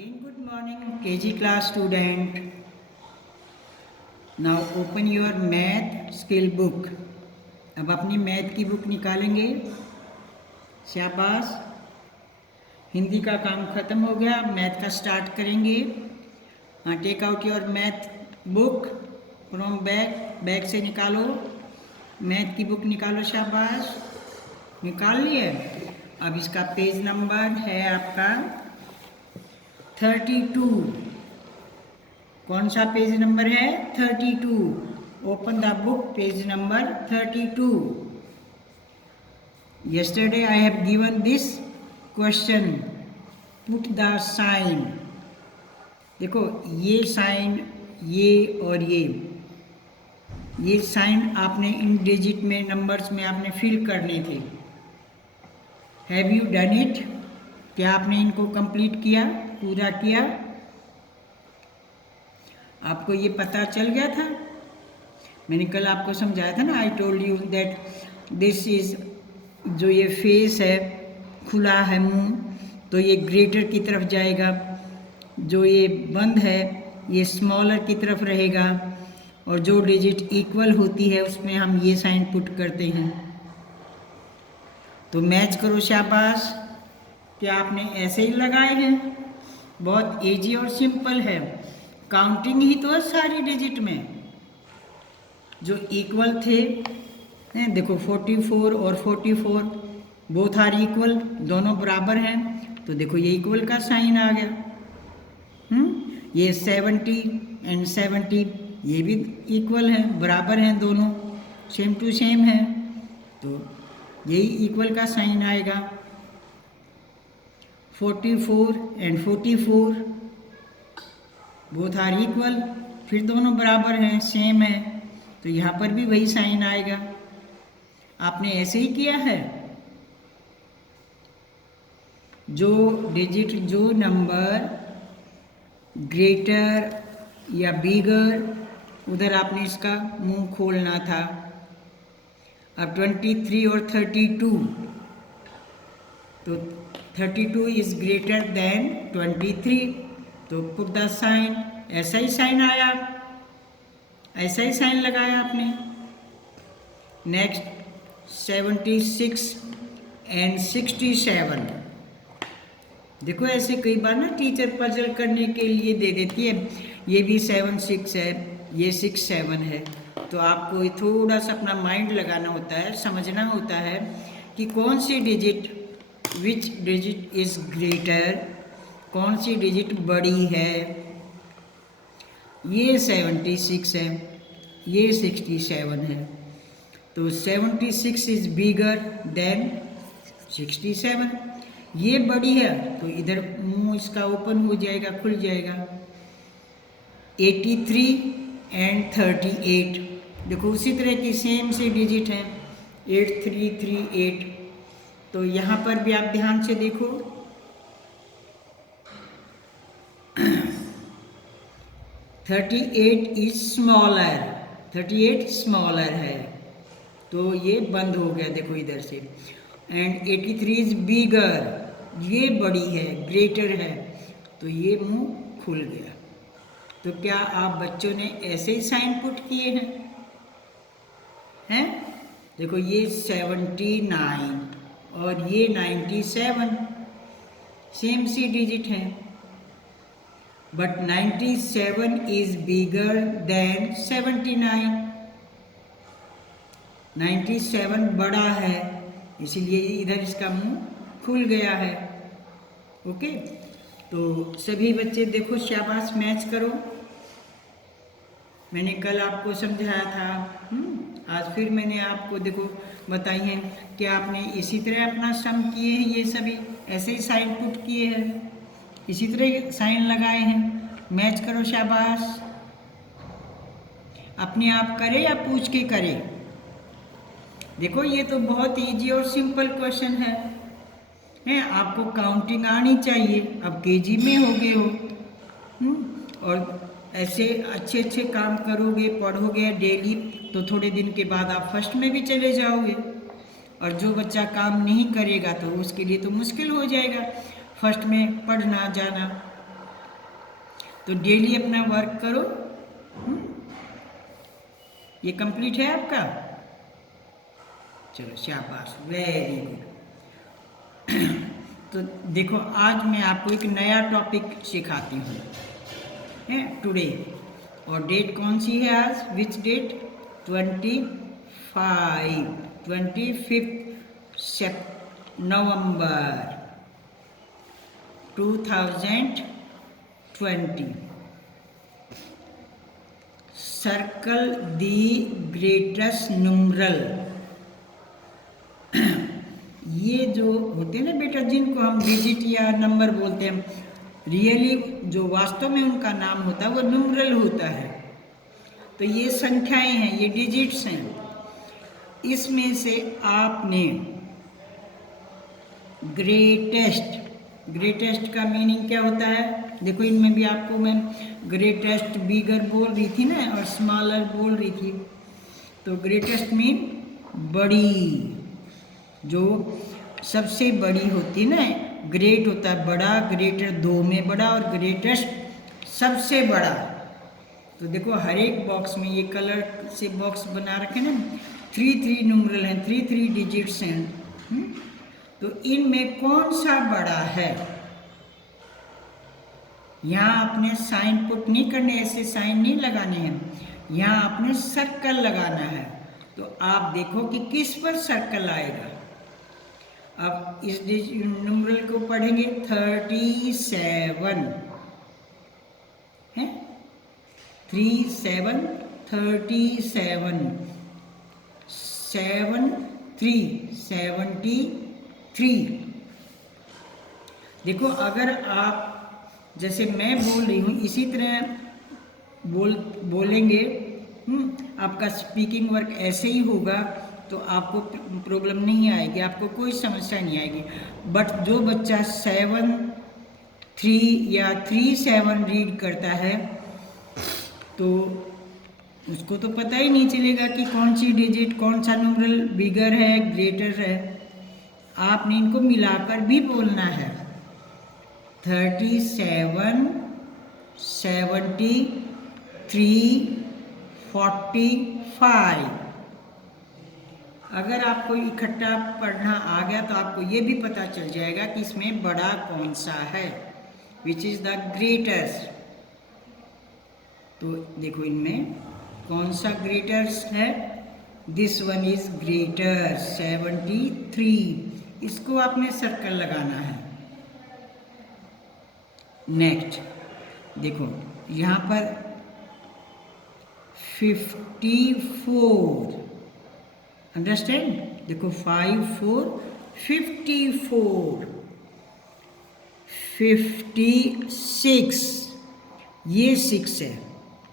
Again, good morning, KG class student. Now open your math skill book. अब अपनी math की book निकालेंगे। शाबाश, हिंदी का काम ख़त्म हो गया, मैथ का स्टार्ट करेंगे। Take out your math book from bag से निकालो, मैथ की बुक निकालो। शाबाश, निकाल लिए। अब इसका पेज नंबर है आपका 32। कौन सा पेज नंबर है? 32। Open the book, page number 32। Yesterday I have given this question. Put the sign. देखो ये साइन, ये और ये साइन आपने इन डिजिट में, नंबर्स में आपने फिल करने थे। Have you done it? क्या आपने इनको कंप्लीट किया, पूरा किया? आपको ये पता चल गया था? मैंने कल आपको समझाया था ना, I told you that this is, जो ये फेस है, खुला है मुंह, तो ये ग्रेटर की तरफ जाएगा। जो ये बंद है ये स्मॉलर की तरफ रहेगा, और जो डिजिट इक्वल होती है उसमें हम ये साइन पुट करते हैं। तो मैच करो। शाबाश, क्या आपने ऐसे ही लगाए हैं? बहुत इजी और सिंपल है। काउंटिंग ही तो है सारी डिजिट में, जो इक्वल थे। देखो 44 और 44 बोथ आर इक्वल, दोनों बराबर हैं, तो देखो ये इक्वल का साइन आ गया। ये 70 एंड 70 ये भी इक्वल हैं, बराबर हैं, दोनों सेम टू सेम हैं, तो यही इक्वल का साइन आएगा। 44 एंड 44 बोथ आर इक्वल, फिर दोनों बराबर हैं, सेम है, तो यहाँ पर भी वही साइन आएगा। आपने ऐसे ही किया है। जो डिजिट, जो नंबर ग्रेटर या बिगर, उधर आपने इसका मुंह खोलना था। अब 23 और 32, तो 32 इज ग्रेटर देन 23, तो पुट द साइन। ऐसा ही साइन आया, ऐसा ही साइन लगाया आपने। Next 76 and 67। देखो ऐसे कई बार ना टीचर पजल करने के लिए दे देती है, ये भी 7 6 है, ये 6 7 है, तो आपको थोड़ा सा अपना माइंड लगाना होता है, समझना होता है कि कौन सी digit, which digit is greater, कौन सी डिजिट बड़ी है। ये 76 है, ये 67 है, तो 76 इज बिगर देन 67। ये बड़ी है तो इधर मुंह इसका ओपन हो जाएगा, खुल जाएगा। 83 एंड 38, देखो उसी तरह की सेम से डिजिट हैं, 8338, तो यहाँ पर भी आप ध्यान से देखो। 38 इज स्मॉलर, 38 स्मॉलर है, तो ये बंद हो गया, देखो इधर से। एंड 83 इज बिगर, ये बड़ी है, ग्रेटर है, तो ये मुंह खुल गया। तो क्या आप बच्चों ने ऐसे ही साइन पुट किए हैं? देखो ये 79 और ये 97 सेम सी डिजिट हैं, बट 97 इज बिगर देन 79। 97 बड़ा है, इसलिए इधर इसका मुंह खुल गया है। ओके, तो सभी बच्चे देखो, शाबाश, मैच करो। मैंने कल आपको समझाया था, आज फिर मैंने आपको देखो बताई है कि आपने इसी तरह अपना सम किए हैं, ये सभी ऐसे ही साइन पुट किए हैं, इसी तरह साइन लगाए हैं। मैच करो। शाबाश, अपने आप करे या पूछ के करे? देखो ये तो बहुत इजी और सिंपल क्वेश्चन है, आपको काउंटिंग आनी चाहिए। अब केजी में हो गए हो, और ऐसे अच्छे अच्छे काम करोगे, पढ़ोगे डेली, तो थोड़े दिन के बाद आप फर्स्ट में भी चले जाओगे। और जो बच्चा काम नहीं करेगा तो उसके लिए तो मुश्किल हो जाएगा फर्स्ट में पढ़ना जाना। तो डेली अपना वर्क करो। ये कंप्लीट है आपका? चलो शाबाश, वेरी गुड। तो देखो आज मैं आपको एक नया टॉपिक सिखाती हूँ है टुडे। और डेट कौन सी है आज? Which date? 25 November 2020। Circle the greatest numeral. ये जो होते हैं ना बेटा, जिनको हम डिजिट या नंबर बोलते हैं, रियली जो वास्तव में उनका नाम होता है वो न्यूमरल होता है। तो ये संख्याएं हैं, ये डिजिट्स हैं। इसमें से आपने ग्रेटेस्ट का मीनिंग क्या होता है? देखो इनमें भी आपको मैं ग्रेटेस्ट बिगर बोल रही थी ना, और स्मॉलर बोल रही थी। तो ग्रेटेस्ट मीन बड़ी, जो सबसे बड़ी होती ना। ग्रेट होता है बड़ा, ग्रेटर दो में बड़ा, और ग्रेटेस्ट सबसे बड़ा। तो देखो हर एक बॉक्स में ये कलर से बॉक्स बना रखे ना, 3 न्यूमरल हैं, 3 डिजिट्स हैं। तो इनमें कौन सा बड़ा है? यहाँ आपने साइन पुट नहीं करने, ऐसे साइन नहीं लगाने हैं, यहाँ आपने सर्कल लगाना है। तो आप देखो कि किस पर सर्कल आएगा। अब इस न्यूमरल को पढ़ेंगे 37 है, 37 73 देखो अगर आप जैसे मैं बोल रही हूँ इसी तरह बोलेंगे, आपका स्पीकिंग वर्क ऐसे ही होगा, तो आपको प्रॉब्लम नहीं आएगी, आपको कोई समस्या नहीं आएगी। बट जो बच्चा 7-3 या 3-7 रीड करता है, तो उसको तो पता ही नहीं चलेगा कि कौन सी डिजिट, कौन सा न्यूमरल बिगर है, ग्रेटर है। आपने इनको मिलाकर भी बोलना है। 37, 73, 45। अगर आपको इकट्ठा पढ़ना आ गया तो आपको ये भी पता चल जाएगा कि इसमें बड़ा कौन सा है, विच इज द ग्रेटेस्ट। तो देखो इनमें कौन सा ग्रेटेस्ट है? This one is greater, 73। इसको आपने सर्कल लगाना है। नेक्स्ट देखो यहाँ पर 54, अंडरस्टैंड? देखो 5 4 54, 56, ये 6 है,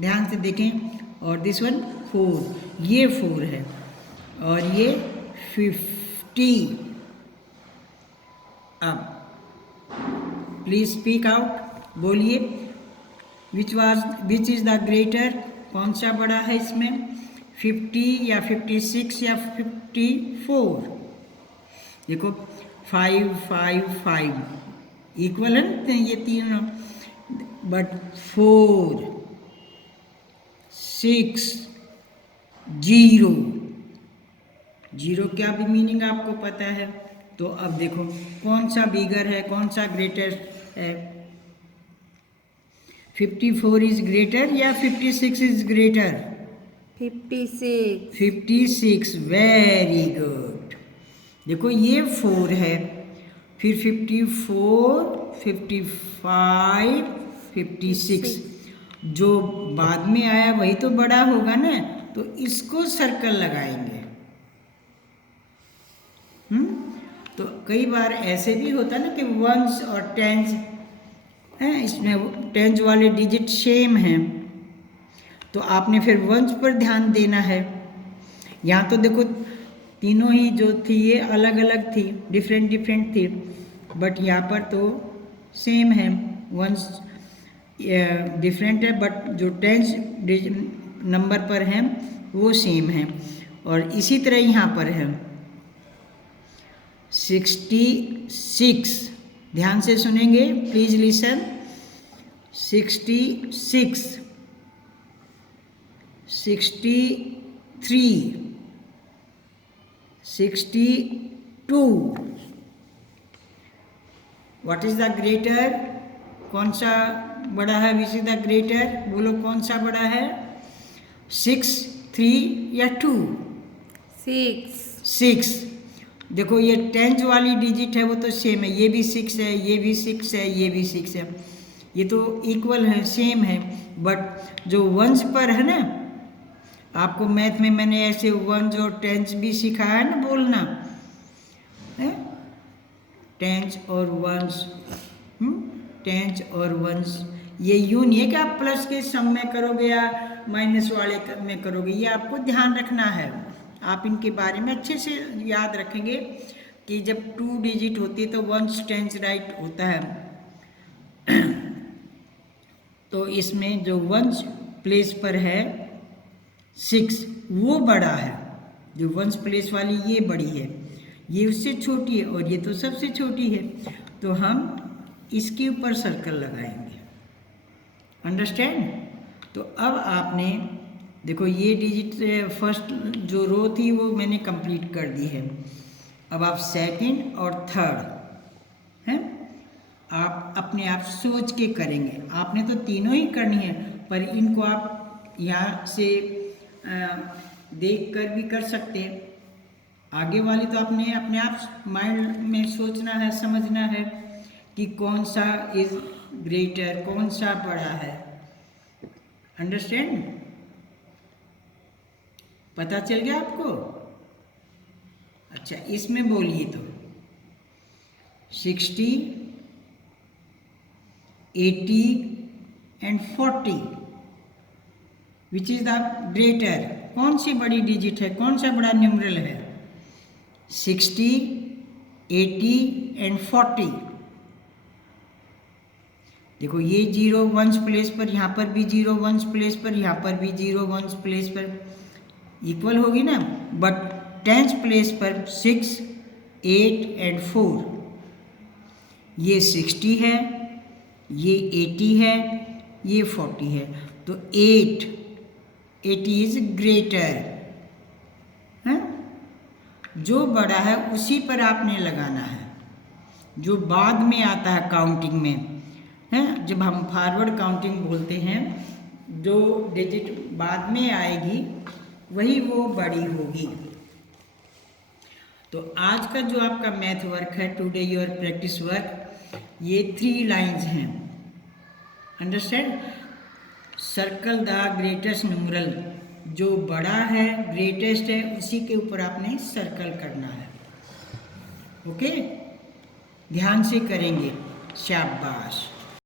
ध्यान से देखें। और दिस वन 4, ये 4 है, और ये 50। अब प्लीज स्पीक आउट, बोलिए विच इज द ग्रेटर, कौन सा बड़ा है इसमें? 50 या 56 या 54? देखो 5 5 5 इक्वल है ना ये तीनों, बट 4 6 0 0 क्या भी मीनिंग आपको पता है। तो अब देखो कौन सा बिगर है, कौन सा ग्रेटेस्ट है? 54 इज ग्रेटर या 56 इज ग्रेटर? 56, very good. देखो ये 4 है, फिर 54, 55, 56, जो बाद में आया वही तो बड़ा होगा ना, तो इसको सर्कल लगाएंगे। तो कई बार ऐसे भी होता है ना कि वंस और टेंस हैं, इसमें टेंस वाले डिजिट सेम हैं, तो आपने फिर वंस पर ध्यान देना है। यहाँ तो देखो तीनों ही जो थी ये अलग अलग थी, डिफरेंट थी, बट यहाँ पर तो सेम है। वंस डिफरेंट है, बट जो टेंस नंबर पर हैं वो सेम है। और इसी तरह यहाँ पर है 66, ध्यान से सुनेंगे, please listen. 66, 63, 62। What is the greater? कौन सा बड़ा है? Which is the greater? बोलो कौन सा बड़ा है? 6, 3 या 2? 6। देखो ये 10th वाली डिजिट है वो तो सेम है, ये भी 6 है, ये भी 6 है, ये भी 6 है, ये तो इक्वल है, सेम है। बट जो वंस पर है ना, आपको मैथ में मैंने ऐसे वंस और टेंस भी सिखाया है ना बोलना है, टेंस और वंस, टेंस और वंस। ये यूं नहीं है कि आप प्लस के सम में करोगे या माइनस वाले में करोगे, ये आपको ध्यान रखना है। आप इनके बारे में अच्छे से याद रखेंगे कि जब 2 डिजिट होती है तो वंस टेंस राइट होता है। तो इसमें जो वंस प्लेस पर है 6 वो बड़ा है, जो वंस प्लेस वाली ये बड़ी है, ये उससे छोटी है और ये तो सबसे छोटी है, तो हम इसके ऊपर सर्कल लगाएंगे। अंडरस्टैंड? तो अब आपने देखो ये डिजिट फर्स्ट जो रो थी वो मैंने कंप्लीट कर दी है। अब आप सेकंड और थर्ड हैं आप अपने आप सोच के करेंगे। आपने तो तीनों ही करनी है, पर इनको आप यहाँ से देख कर भी कर सकते हैं। आगे वाली तो आपने अपने आप माइंड में सोचना है, समझना है कि कौन सा इज ग्रेटर, कौन सा बड़ा है। अंडरस्टैंड? पता चल गया आपको? अच्छा, इसमें बोलिए तो 60, 80 and 40 which is the greater? कौन सी बड़ी डिजिट है, कौन सा बड़ा न्यूमरल है? 60, 80 एंड 40। देखो ये 0 वंस प्लेस पर, यहाँ पर भी 0 वंस प्लेस पर, यहाँ पर भी 0 वंस प्लेस पर, इक्वल होगी ना। बट टेंस प्लेस पर 6, 8 एंड 4, ये 60 है, ये 80 है, ये 40 है, तो 80 इज ग्रेटर है। जो बड़ा है उसी पर आपने लगाना है, जो बाद में आता है काउंटिंग में है। जब हम फॉरवर्ड काउंटिंग बोलते हैं, जो डिजिट बाद में आएगी वही वो बड़ी होगी। तो आज का जो आपका मैथ वर्क है, टुडे योर प्रैक्टिस वर्क, ये 3 लाइंस हैं। Understand? Circle the greatest numeral, जो बड़ा है, ग्रेटेस्ट है, उसी के ऊपर आपने सर्कल करना है। ओके, ध्यान से करेंगे। शाबाश।